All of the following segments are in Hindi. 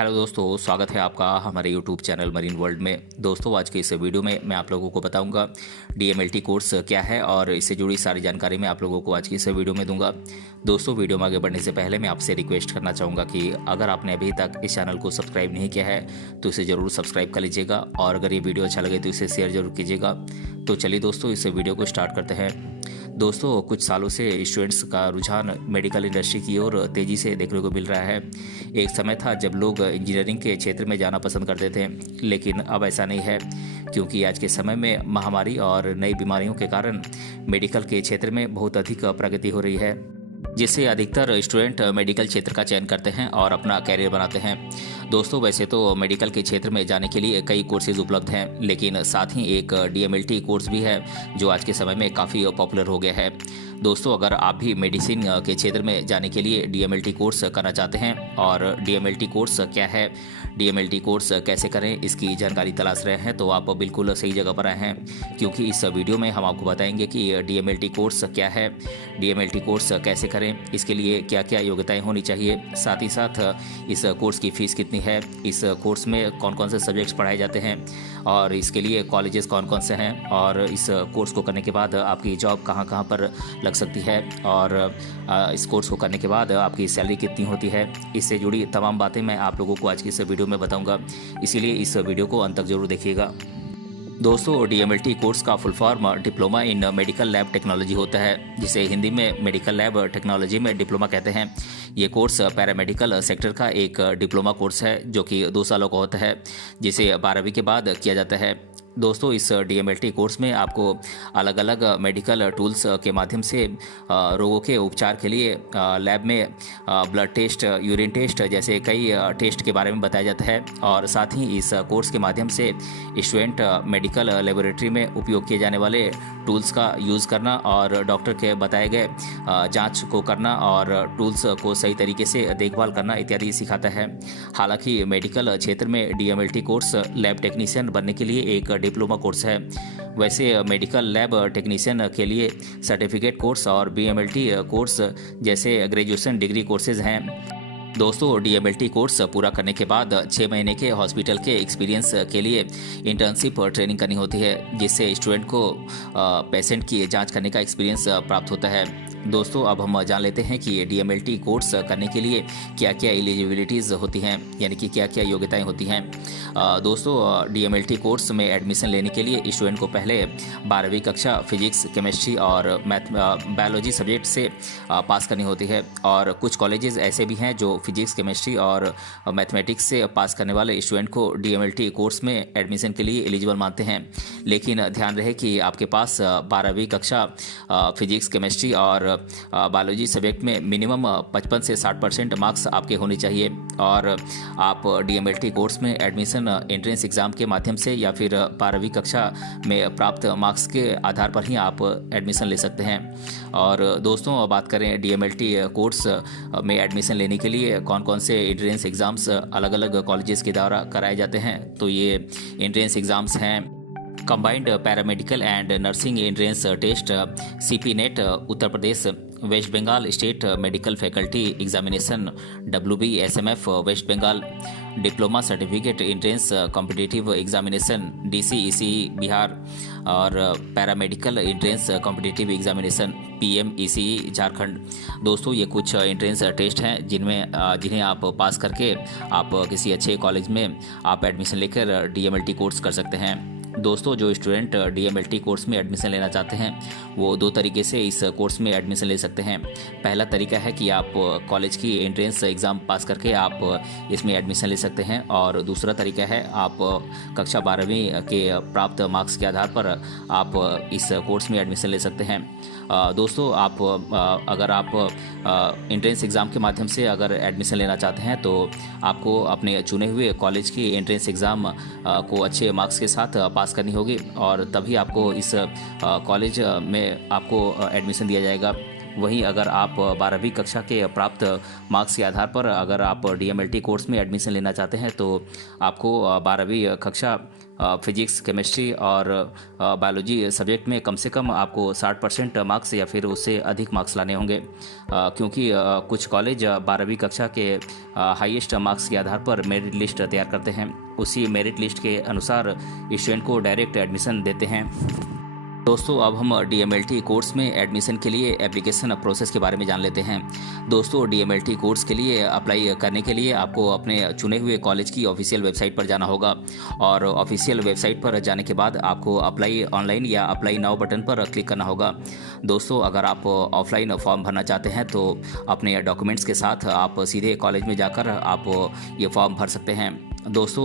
हेलो दोस्तों, स्वागत है आपका हमारे यूट्यूब चैनल मरीन वर्ल्ड में। दोस्तों, आज के इस वीडियो में मैं आप लोगों को बताऊंगा डीएमएलटी कोर्स क्या है और इससे जुड़ी सारी जानकारी मैं आप लोगों को आज की इस वीडियो में दूंगा। दोस्तों, वीडियो में आगे बढ़ने से पहले मैं आपसे रिक्वेस्ट करना चाहूँगा कि अगर आपने अभी तक इस चैनल को सब्सक्राइब नहीं किया है तो इसे ज़रूर सब्सक्राइब कर लीजिएगा और अगर ये वीडियो अच्छा लगे तो इसे शेयर जरूर कीजिएगा। तो चलिए दोस्तों, इस वीडियो को स्टार्ट करते हैं। दोस्तों, कुछ सालों से स्टूडेंट्स का रुझान मेडिकल इंडस्ट्री की ओर तेज़ी से देखने को मिल रहा है। एक समय था जब लोग इंजीनियरिंग के क्षेत्र में जाना पसंद करते थे, लेकिन अब ऐसा नहीं है, क्योंकि आज के समय में महामारी और नई बीमारियों के कारण मेडिकल के क्षेत्र में बहुत अधिक प्रगति हो रही है, जिससे अधिकतर स्टूडेंट मेडिकल क्षेत्र का चयन करते हैं और अपना कैरियर बनाते हैं। दोस्तों, वैसे तो मेडिकल के क्षेत्र में जाने के लिए कई कोर्सेज उपलब्ध हैं, लेकिन साथ ही एक डीएमएलटी कोर्स भी है जो आज के समय में काफ़ी पॉपुलर हो गया है। दोस्तों, अगर आप भी मेडिसिन के क्षेत्र में जाने के लिए डीएमएलटी कोर्स करना चाहते हैं और डीएमएलटी कोर्स क्या है, डीएमएलटी कोर्स कैसे करें, इसकी जानकारी तलाश रहे हैं तो आप बिल्कुल सही जगह पर आए हैं, क्योंकि इस वीडियो में हम आपको बताएंगे कि डीएमएलटी कोर्स क्या है, डीएमएलटी कोर्स कैसे करें, इसके लिए क्या क्या योग्यताएं होनी चाहिए, साथ ही साथ इस कोर्स की फ़ीस कितनी है, इस कोर्स में कौन कौन से सब्जेक्ट्स पढ़ाए जाते हैं और इसके लिए कॉलेजेस कौन कौन से हैं और इस कोर्स को करने के बाद आपकी जॉब कहाँ कहाँ पर लग सकती है और इस कोर्स को करने के बाद आपकी सैलरी कितनी होती है। इससे जुड़ी तमाम बातें मैं आप लोगों को आज की इस वीडियो में बताऊंगा, इसीलिए इस वीडियो को अंत तक जरूर देखिएगा। दोस्तों, डीएमएलटी कोर्स का full form diploma in medical lab technology होता है, जिसे हिंदी में मेडिकल लैब टेक्नोलॉजी में डिप्लोमा कहते हैं। ये कोर्स पैरामेडिकल सेक्टर का एक डिप्लोमा कोर्स है जो कि 2 सालों का होता है, जिसे 12वीं के बाद किया जाता है। दोस्तों, इस डीएमएलटी कोर्स में आपको अलग अलग मेडिकल टूल्स के माध्यम से रोगों के उपचार के लिए लैब में ब्लड टेस्ट, यूरिन टेस्ट जैसे कई टेस्ट के बारे में बताया जाता है और साथ ही इस कोर्स के माध्यम से स्टूडेंट मेडिकल लेबोरेटरी में उपयोग किए जाने वाले टूल्स का यूज़ करना और डॉक्टर के बताए गए जांच को करना और टूल्स को सही तरीके से देखभाल करना इत्यादि सिखाता है। हालांकि मेडिकल क्षेत्र में डीएमएलटी कोर्स लैब टेक्नीशियन बनने के लिए एक डिप्लोमा कोर्स है। वैसे मेडिकल लैब टेक्नीशियन के लिए सर्टिफिकेट कोर्स और बीएमएलटी कोर्स जैसे ग्रेजुएशन डिग्री कोर्सेज हैं। दोस्तों, डीएमएलटी कोर्स पूरा करने के बाद 6 महीने के हॉस्पिटल के एक्सपीरियंस के लिए इंटर्नशिप ट्रेनिंग करनी होती है, जिससे स्टूडेंट को पेशेंट की जांच करने का एक्सपीरियंस प्राप्त होता है। दोस्तों, अब हम जान लेते हैं कि डीएमएलटी कोर्स करने के लिए क्या क्या एलिजिबिलिटीज़ होती हैं, यानी कि क्या क्या योग्यताएं होती हैं। दोस्तों, डीएमएलटी कोर्स में एडमिशन लेने के लिए स्टूडेंट को पहले 12वीं कक्षा फिजिक्स, केमिस्ट्री और बायोलॉजी सब्जेक्ट से पास करनी होती है और कुछ कॉलेजेस ऐसे भी हैं जो फिजिक्स, केमिस्ट्री और मैथमेटिक्स से पास करने वाले स्टूडेंट को डीएमएलटी कोर्स में एडमिशन के लिए एलिजिबल मानते हैं। लेकिन ध्यान रहे कि आपके पास 12वीं कक्षा फिजिक्स, केमिस्ट्री और बायोलॉजी सब्जेक्ट में मिनिमम 55 से 60% मार्क्स आपके होने चाहिए और आप डीएमएलटी कोर्स में एडमिशन एंट्रेंस एग्ज़ाम के माध्यम से या फिर 12वीं कक्षा में प्राप्त मार्क्स के आधार पर ही आप एडमिशन ले सकते हैं। और दोस्तों, बात करें डीएमएलटी कोर्स में एडमिशन लेने के लिए कौन कौन से एंट्रेंस एग्ज़ाम्स अलग अलग कॉलेजेस के द्वारा कराए जाते हैं, तो ये एंट्रेंस एग्ज़ाम्स हैं combined paramedical and nursing entrance test CP NET Uttar Pradesh, West Bengal state medical faculty examination WBSMF West Bengal, diploma certificate entrance competitive examination DCECE Bihar और paramedical entrance competitive examination PMECE Jharkhand. दोस्तों, ये कुछ एंट्रेंस टेस्ट हैं जिन्हें आप पास करके आप किसी अच्छे कॉलेज में आप एडमिशन लेकर डीएमएलटी कोर्स कर सकते हैं। दोस्तों, जो स्टूडेंट डीएमएलटी कोर्स में एडमिशन लेना चाहते हैं वो 2 तरीके से इस कोर्स में एडमिशन ले सकते हैं। पहला तरीका है कि आप कॉलेज की एंट्रेंस एग्ज़ाम पास करके आप इसमें एडमिशन ले सकते हैं और दूसरा तरीका है आप कक्षा 12वीं के प्राप्त मार्क्स के आधार पर आप इस कोर्स में एडमिशन ले सकते हैं। दोस्तों, अगर आप एंट्रेंस एग्ज़ाम के माध्यम से अगर एडमिशन लेना चाहते हैं तो आपको अपने चुने हुए कॉलेज की एंट्रेंस एग्ज़ाम को अच्छे मार्क्स के साथ पास करनी होगी और तभी आपको इस कॉलेज में आपको एडमिशन दिया जाएगा। वहीं अगर आप 12वीं कक्षा के प्राप्त मार्क्स के आधार पर अगर आप DMLT कोर्स में एडमिशन लेना चाहते हैं तो आपको 12वीं कक्षा फिजिक्स, केमिस्ट्री और बायोलॉजी सब्जेक्ट में कम से कम आपको 60% मार्क्स या फिर उससे अधिक मार्क्स लाने होंगे, क्योंकि कुछ कॉलेज 12वीं कक्षा के हाईएस्ट मार्क्स के आधार पर मेरिट लिस्ट तैयार करते हैं। उसी मेरिट लिस्ट के अनुसार स्टूडेंट को डायरेक्ट एडमिशन देते हैं। दोस्तों अब हम DMLT कोर्स में एडमिशन के लिए एप्लीकेशन प्रोसेस के बारे में जान लेते हैं। दोस्तों DMLT कोर्स के लिए अप्लाई करने के लिए आपको अपने चुने हुए कॉलेज की ऑफिशियल वेबसाइट पर जाना होगा और ऑफिशियल वेबसाइट पर जाने के बाद आपको अप्लाई ऑनलाइन या अप्लाई नाउ बटन पर क्लिक करना होगा। दोस्तों अगर आप ऑफलाइन फॉर्म भरना चाहते हैं तो अपने डॉक्यूमेंट्स के साथ आप सीधे कॉलेज में जाकर आप ये फॉर्म भर सकते हैं। दोस्तों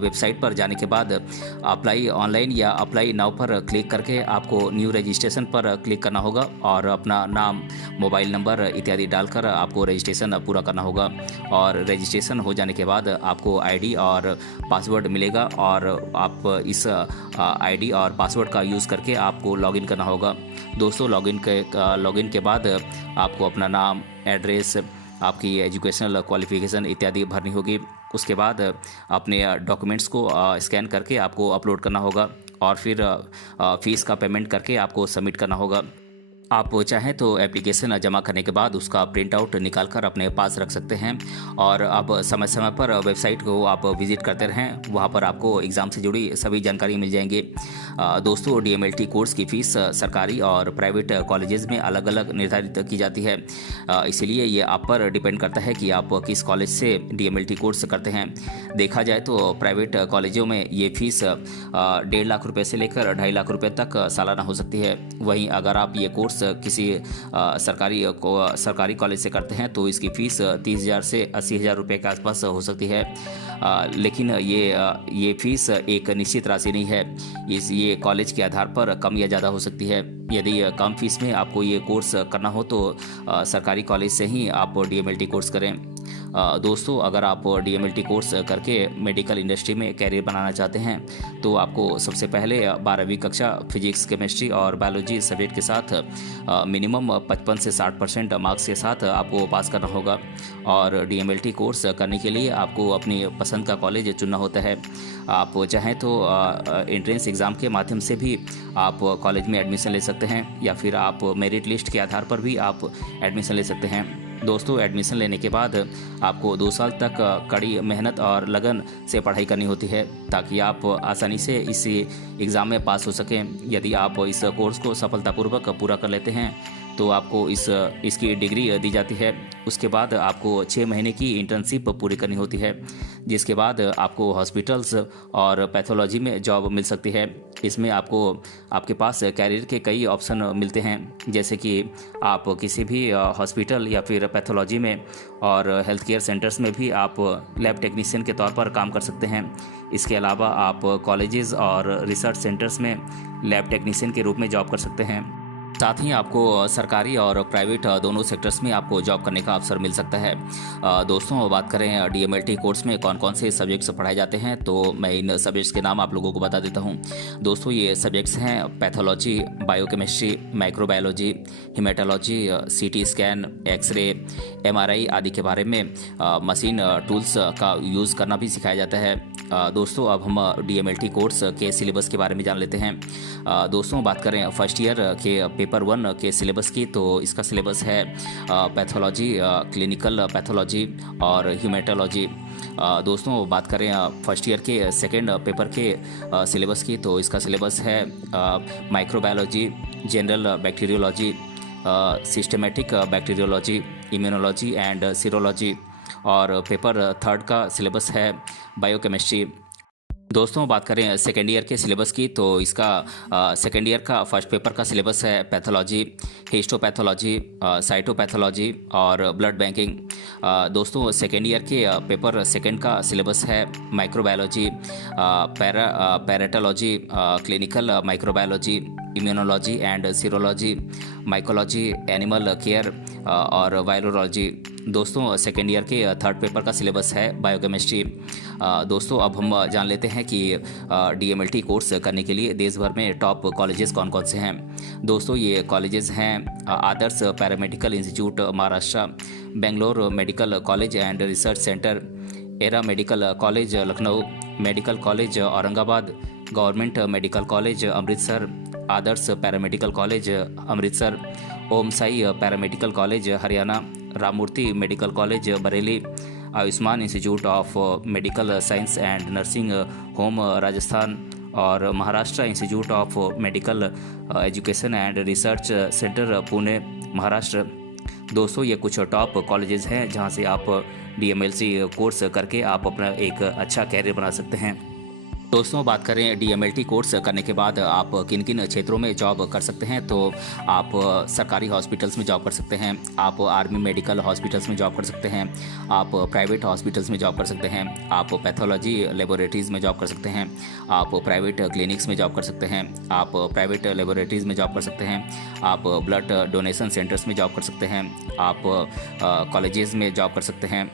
वेबसाइट पर जाने के बाद अप्लाई ऑनलाइन या अप्लाई नाउ पर क्लिक करके आपको न्यू रजिस्ट्रेशन पर क्लिक करना होगा और अपना नाम, मोबाइल नंबर इत्यादि डालकर आपको रजिस्ट्रेशन पूरा करना होगा। और रजिस्ट्रेशन हो जाने के बाद आपको आईडी और पासवर्ड मिलेगा और आप इस आईडी और पासवर्ड का यूज़ करके आपको लॉगिन करना होगा। दोस्तों लॉगिन के बाद आपको अपना नाम, एड्रेस, आपकी एजुकेशनल क्वालिफिकेशन इत्यादि भरनी होगी। उसके बाद अपने डॉक्यूमेंट्स को स्कैन करके आपको अपलोड करना होगा और फिर फीस का पेमेंट करके आपको सबमिट करना होगा। आप चाहें तो एप्लीकेशन जमा करने के बाद उसका प्रिंट आउट निकाल कर अपने पास रख सकते हैं और आप समय समय पर वेबसाइट को आप विजिट करते रहें, वहां पर आपको एग्ज़ाम से जुड़ी सभी जानकारी मिल जाएंगी। दोस्तों DMLT कोर्स की फ़ीस सरकारी और प्राइवेट कॉलेजेस में अलग अलग निर्धारित की जाती है, इसीलिए ये आप पर डिपेंड करता है कि आप किस कॉलेज से DMLT कोर्स करते हैं। देखा जाए तो प्राइवेट कॉलेजों में ये फ़ीस 1.5 लाख रुपये से लेकर 2.5 लाख रुपये तक सालाना हो सकती है। वहीं अगर आप ये कोर्स किसी सरकारी कॉलेज से करते हैं तो इसकी फ़ीस 30,000 से 80,000 रुपये के आसपास हो सकती है। लेकिन ये फ़ीस एक निश्चित राशि नहीं है, ये कॉलेज के आधार पर कम या ज़्यादा हो सकती है। यदि कम फीस में आपको ये कोर्स करना हो तो सरकारी कॉलेज से ही आप DMLT कोर्स करें। दोस्तों अगर आप DMLT कोर्स करके मेडिकल इंडस्ट्री में कैरियर बनाना चाहते हैं तो आपको सबसे पहले 12वीं कक्षा फिजिक्स, केमिस्ट्री और बायोलॉजी सब्जेक्ट के साथ मिनिमम 55 से 60% मार्क्स के साथ आपको पास करना होगा। और DMLT कोर्स करने के लिए आपको अपनी पसंद का कॉलेज चुनना होता है। आप चाहें तो एंट्रेंस एग्ज़ाम के माध्यम से भी आप कॉलेज में एडमिशन ले सकते हैं या फिर आप मेरिट लिस्ट के आधार पर भी आप एडमिशन ले सकते हैं। दोस्तों एडमिशन लेने के बाद आपको 2 साल तक कड़ी मेहनत और लगन से पढ़ाई करनी होती है ताकि आप आसानी से इस एग्ज़ाम में पास हो सकें। यदि आप इस कोर्स को सफलतापूर्वक पूरा कर लेते हैं तो आपको इसकी डिग्री दी जाती है। उसके बाद आपको 6 महीने की इंटर्नशिप पूरी करनी होती है, जिसके बाद आपको हॉस्पिटल्स और पैथोलॉजी में जॉब मिल सकती है। इसमें आपके पास कैरियर के कई ऑप्शन मिलते हैं, जैसे कि आप किसी भी हॉस्पिटल या फिर पैथोलॉजी में और हेल्थ केयर सेंटर्स में भी आप लैब टेक्नीशियन के तौर पर काम कर सकते हैं। इसके अलावा आप कॉलेजेस और रिसर्च सेंटर्स में लैब टेक्नीशियन के रूप में जॉब कर सकते हैं। साथ ही आपको सरकारी और प्राइवेट दोनों सेक्टर्स में आपको जॉब करने का अवसर मिल सकता है। दोस्तों बात करें DMLT कोर्स में कौन कौन से सब्जेक्ट्स पढ़ाए जाते हैं तो मैं इन सब्जेक्ट्स के नाम आप लोगों को बता देता हूं। दोस्तों ये सब्जेक्ट्स हैं pathology, biochemistry, microbiology, haematology, CT scan, x ray, MRI आदि के बारे में मशीन टूल्स का यूज़ करना भी सिखाया जाता है। दोस्तों अब हम DMLT कोर्स के सिलेबस के बारे में जान लेते हैं। दोस्तों बात करें फर्स्ट ईयर के पेपर 1 के सिलेबस की तो इसका सिलेबस है पैथोलॉजी, क्लिनिकल पैथोलॉजी और ह्यूमेटोलॉजी। दोस्तों बात करें फर्स्ट ईयर के सेकेंड पेपर के सिलेबस की तो इसका सिलेबस है microbiology, general bacteriology, systematic bacteriology, immunology and serology. और पेपर थर्ड का सिलेबस है बायोकेमिस्ट्री। दोस्तों बात करें सेकेंड ईयर के सिलेबस की तो इसका सेकेंड ईयर का फर्स्ट पेपर का सिलेबस है पैथोलॉजी, हिस्टोपैथोलॉजी, साइटोपैथोलॉजी और ब्लड बैंकिंग। दोस्तों सेकेंड ईयर के पेपर सेकेंड का सिलेबस है microbiology, parasitology, clinical microbiology, immunology and serology, mycology, animal care और वायरोलॉजी। दोस्तों सेकेंड ईयर के थर्ड पेपर का सिलेबस है बायोकेमिस्ट्री। दोस्तों अब हम जान लेते हैं कि DMLT कोर्स करने के लिए देश भर में टॉप कॉलेजेस कौन कौन से हैं। दोस्तों ये कॉलेजेस हैं Adarsh paramedical institute Maharashtra, Bangalore medical college and research centre, Era medical college Lucknow, medical college Aurangabad, government medical college Amritsar, Adarsh paramedical college Amritsar, Om Sai paramedical college Haryana, Rammurti medical college Bareilly, Ayushman institute of medical science and nursing home Rajasthan और Maharashtra institute of medical education and research centre Pune Maharashtra. दोस्तों ये कुछ टॉप कॉलेजेस हैं जहां से आप DMLT कोर्स करके आप अपना एक अच्छा कैरियर बना सकते हैं। दोस्तों बात करें DMLT कोर्स करने के बाद आप किन किन क्षेत्रों में जॉब कर सकते हैं, तो आप सरकारी हॉस्पिटल्स में जॉब कर सकते हैं, आप आर्मी मेडिकल हॉस्पिटल्स में जॉब कर सकते हैं, आप प्राइवेट हॉस्पिटल्स में जॉब कर सकते हैं, आप पैथोलॉजी लेबोरेटरीज़ में जॉब कर सकते हैं, आप प्राइवेट क्लिनिक्स में जॉब कर सकते हैं, आप प्राइवेट लेबोरेटरीज़ में जॉब कर सकते हैं, आप ब्लड डोनेशन सेंटर्स में जॉब कर सकते हैं, आप कॉलेजेस में जॉब कर सकते हैं।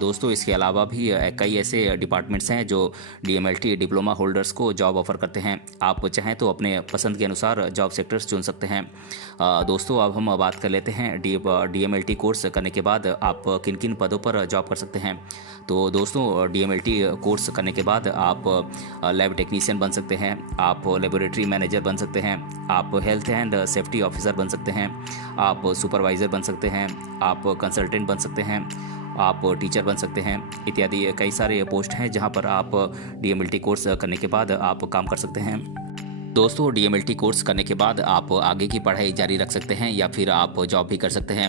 दोस्तों इसके अलावा भी कई ऐसे डिपार्टमेंट्स हैं जो DMLT डिप्लोमा होल्डर्स को जॉब ऑफर करते हैं। आप चाहें तो अपने पसंद के अनुसार जॉब सेक्टर्स चुन सकते हैं। दोस्तों अब हम बात कर लेते हैं DMLT कोर्स करने के बाद आप किन किन पदों पर जॉब कर सकते हैं। तो दोस्तों DMLT कोर्स करने के बाद आप लैब टेक्नीशियन बन सकते हैं, आप लेबोरेटरी मैनेजर बन सकते हैं, आप हेल्थ एंड सेफ्टी ऑफिसर बन सकते हैं, आप सुपरवाइज़र बन सकते हैं, आप कंसल्टेंट बन सकते हैं, आप टीचर बन सकते हैं, इत्यादि कई सारे पोस्ट हैं जहां पर आप DMLT कोर्स करने के बाद आप काम कर सकते हैं। दोस्तों DMLT कोर्स करने के बाद आप आगे की पढ़ाई जारी रख सकते हैं या फिर आप जॉब भी कर सकते हैं।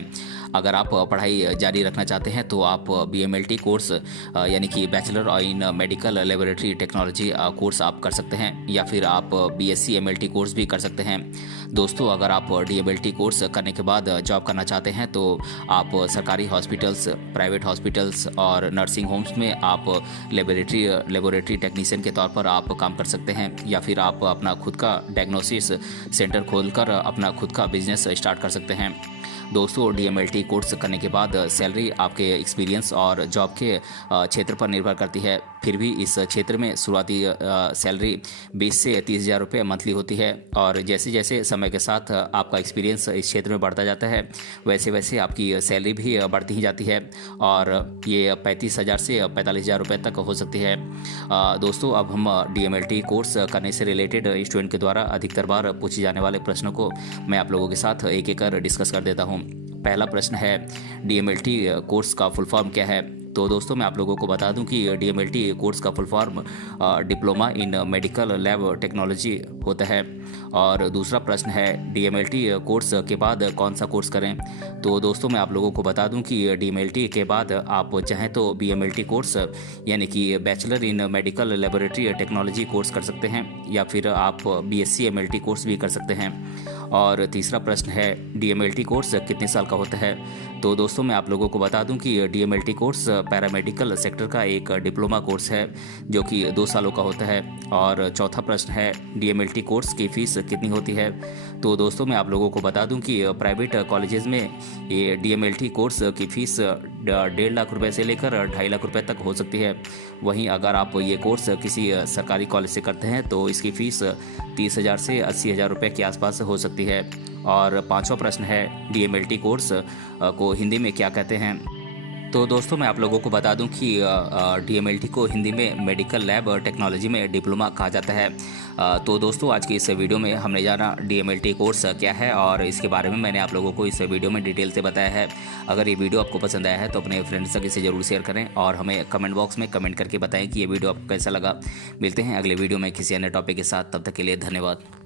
अगर आप पढ़ाई जारी रखना चाहते हैं तो आप BMLT कोर्स यानी कि bachelor in medical laboratory technology course आप कर सकते हैं या फिर आप BSc MLT कोर्स भी कर सकते हैं। दोस्तों अगर आप DMLT कोर्स करने के बाद जॉब करना चाहते हैं तो आप सरकारी हॉस्पिटल्स, प्राइवेट हॉस्पिटल्स और नर्सिंग होम्स में आप लेबोरेटरी टेक्नीशियन के तौर पर आप काम कर सकते हैं या फिर आप अपना खुद का डायग्नोसिस सेंटर खोलकर अपना खुद का बिजनेस स्टार्ट कर सकते हैं। दोस्तों DMLT कोर्स करने के बाद सैलरी आपके एक्सपीरियंस और जॉब के क्षेत्र पर निर्भर करती है। फिर भी इस क्षेत्र में शुरुआती सैलरी 20 से 30 हज़ार रुपये मंथली होती है और जैसे जैसे समय के साथ आपका एक्सपीरियंस इस क्षेत्र में बढ़ता जाता है वैसे वैसे आपकी सैलरी भी बढ़ती ही जाती है और ये 35,000 से 45,000 रुपये तक हो सकती है। दोस्तों अब हम DMLT कोर्स करने से रिलेटेड स्टूडेंट के द्वारा अधिकतर बार पूछे जाने वाले प्रश्नों को मैं आप लोगों के साथ एक एक कर डिस्कस कर देता हूँ। पहला प्रश्न है DMLT कोर्स का फुल फॉर्म क्या है। तो दोस्तों मैं आप लोगों को बता दूं कि DMLT कोर्स का full form diploma in medical lab technology होता है। और दूसरा प्रश्न है DMLT कोर्स के बाद कौन सा कोर्स करें। तो दोस्तों मैं आप लोगों को बता दूं कि DMLT के बाद आप चाहें तो BMLT कोर्स यानी कि bachelor in medical laboratory technology course कर सकते हैं या फिर आप BSc MLT कोर्स भी कर सकते हैं। और तीसरा प्रश्न है DMLT कोर्स कितने साल का होता है। तो दोस्तों मैं आप लोगों को बता दूं कि DMLT कोर्स पैरामेडिकल सेक्टर का एक डिप्लोमा कोर्स है जो कि 2 सालों का होता है। और चौथा प्रश्न है DMLT कोर्स की फ़ीस कितनी होती है। तो दोस्तों मैं आप लोगों को बता दूं कि प्राइवेट कॉलेजेस में ये DMLT कोर्स की फ़ीस 1.5 लाख रुपए से लेकर 2.5 लाख रुपए तक हो सकती है। वहीं अगर आप ये कोर्स किसी सरकारी कॉलेज से करते हैं तो इसकी फ़ीस 30,000 से 80,000 रुपये के आसपास हो सकती है। और पांचवा प्रश्न है DMLT कोर्स को हिंदी में क्या कहते हैं। तो दोस्तों मैं आप लोगों को बता दूं कि DMLT को हिंदी में मेडिकल लैब टेक्नोलॉजी में डिप्लोमा कहा जाता है। तो दोस्तों आज की इस वीडियो में हमने जाना DMLT कोर्स क्या है और इसके बारे में मैंने आप लोगों को इस वीडियो में डिटेल से बताया है। अगर ये वीडियो आपको पसंद आया है तो अपने फ्रेंड्स तक इसे जरूर शेयर करें और हमें कमेंट बॉक्स में कमेंट करके बताएं कि ये वीडियो आपको कैसा लगा। मिलते हैं अगले वीडियो में किसी अन्य टॉपिक के साथ, तब तक के लिए धन्यवाद।